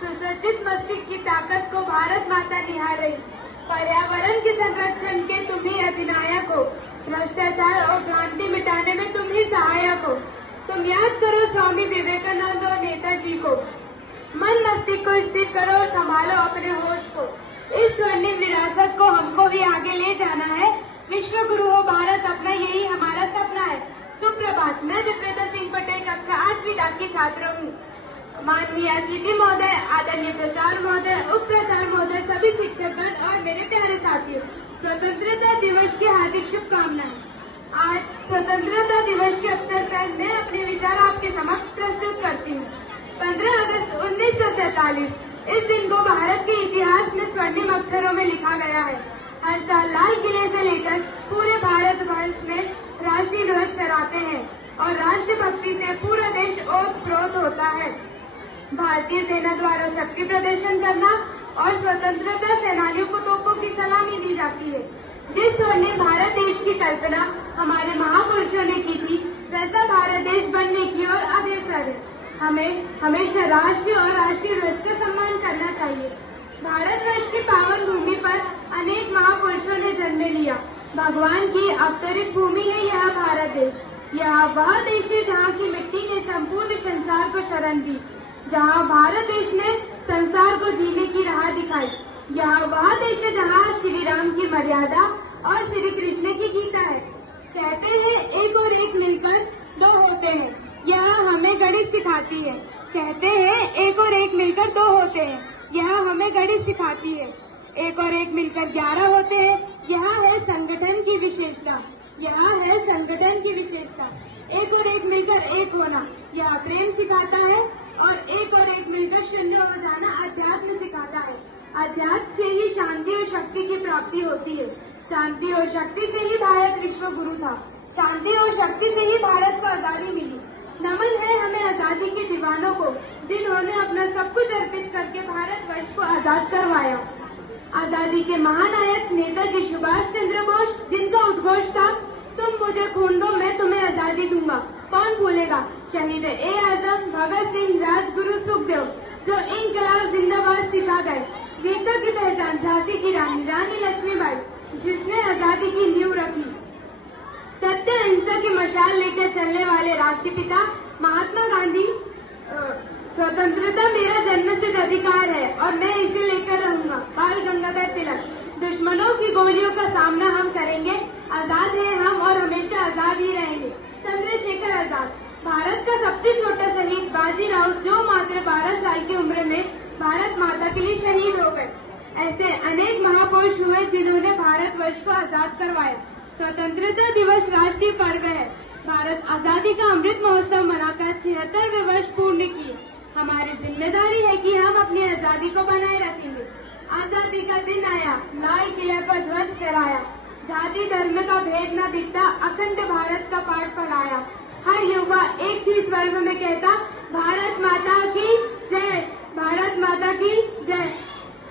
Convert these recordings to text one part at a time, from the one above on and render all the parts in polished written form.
सुसज्जित मस्तिष्क की ताकत को भारत माता निहार रही। पर्यावरण के संरक्षण के तुम ही अधिनायक हो। भ्रष्टाचार और भ्रांति मिटाने में तुम ही सहायक हो। तुम याद करो स्वामी विवेकानंद और नेताजी को। मन मस्तिष्क को स्थिर करो और संभालो अपने होश को। इस स्वर्णिम विरासत को हमको भी आगे ले जाना है। विश्व गुरु हो भारत अपना, यही हमारा सपना है। सुप्रभात, मैं दिव्यता सिंह पटेल, कक्षा 8वीं की छात्र हूँ। माननीय अतिथि महोदय, आदरणीय प्रचार महोदय, उप प्रचार महोदय, सभी शिक्षकगण और मेरे प्यारे साथियों, स्वतंत्रता दिवस की हार्दिक शुभकामनाएं। आज स्वतंत्रता दिवस के अवसर पर मैं अपने विचार आपके समक्ष प्रस्तुत करती हूँ। 15 अगस्त 1947 इस दिन को भारत के इतिहास में स्वर्णिम अक्षरों में लिखा गया है। हर साल लाल किले से लेकर पूरे भारतवर्ष में राष्ट्रीय ध्वज फहराते हैं और राष्ट्रभक्ति से पूरा देश ओतप्रोत होता है। भारतीय सेना द्वारा शक्ति प्रदर्शन करना और स्वतंत्रता सेनानियों को तोपों की सलामी दी जाती है। जिस स्वर्णिम भारत देश की कल्पना हमारे महापुरुषों ने की थी, वैसा भारत देश बनने की ओर अग्रसर है। हमें हमेशा राष्ट्र और राष्ट्रीय ध्वज का सम्मान करना चाहिए। भारतवर्ष की पावन भूमि पर अनेक महापुरुषों ने जन्म लिया। भगवान की अवतरित भूमि है यह भारत देश। यह वह देश है जहाँ की मिट्टी ने संपूर्ण संसार को शरण दी, जहाँ भारत देश ने संसार को जीने की राह दिखाई। यह वह देश है जहाँ श्री राम की मर्यादा और श्री कृष्ण की गीता है। कहते हैं एक और एक मिलकर दो होते हैं, यह हमें गणित सिखाती है। कहते हैं एक और एक मिलकर दो होते हैं, यह हमें गणित सिखाती है। एक और एक मिलकर 11 होते हैं, यह है संगठन की विशेषता। यह है संगठन की विशेषता। एक और एक मिलकर एक होना, यह प्रेम सिखाता है। और एक मिलकर शून्य हो जाना अध्यात्म सिखाता है। अध्यात्म से ही शांति और शक्ति की प्राप्ति होती है। शांति और शक्ति से ही भारत विश्व गुरु था। शांति और शक्ति से ही भारत को आजादी मिली। नमन है हमें आजादी के दीवानों को, जिन्होंने अपना सब कुछ अर्पित करके भारतवर्ष को आजाद करवाया। आजादी के महानायक नेताजी सुभाष चंद्र बोस, जिनका उद्घोष था, तुम मुझे खून दो मैं तुम्हें आजादी दूंगा, कौन भूलेगा। शहीद ए आजम भगत सिंह, राजगुरु सुखदेव, जो इनकलाब जिंदाबाद सिखा गए। वीरता की पहचान झांसी की रानी, रानी लक्ष्मीबाई, जिसने आजादी की नींव रखी। सत्य अहिंसा की मशाल लेकर चलने वाले राष्ट्रपिता महात्मा गांधी। स्वतंत्रता मेरा जन्मसिद्ध अधिकार है और मैं इसे लेकर रहूंगा। बाल गंगाधर तिलक। दुश्मनों की गोलियों का सामना हम करेंगे, आजाद हैं हम और हमेशा आजाद ही रहेंगे। चंद्रशेखर आजाद। भारत का सबसे छोटा शहीद बाजी राउत, जो मात्र 12 साल की उम्र में भारत माता के लिए शहीद हो गए। ऐसे अनेक महापुरुष हुए जिन्होंने भारतवर्ष को आजाद करवाया। स्वतंत्रता दिवस राष्ट्रीय पर्व है। भारत आजादी का अमृत महोत्सव मनाकर 76वें वर्ष पूर्ण किए। हमारी जिम्मेदारी है कि हम अपनी आजादी को बनाए रखेंगे। आजादी का दिन आया, लाल किले पर ध्वज फहराया। जाति धर्म का भेद न दिखता, अखंड भारत का पाठ पढ़ाया। हर युवा एक ही स्वर में कहता, भारत माता की जय, भारत माता की जय।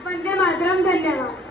वंदे मातरम। धन्यवाद।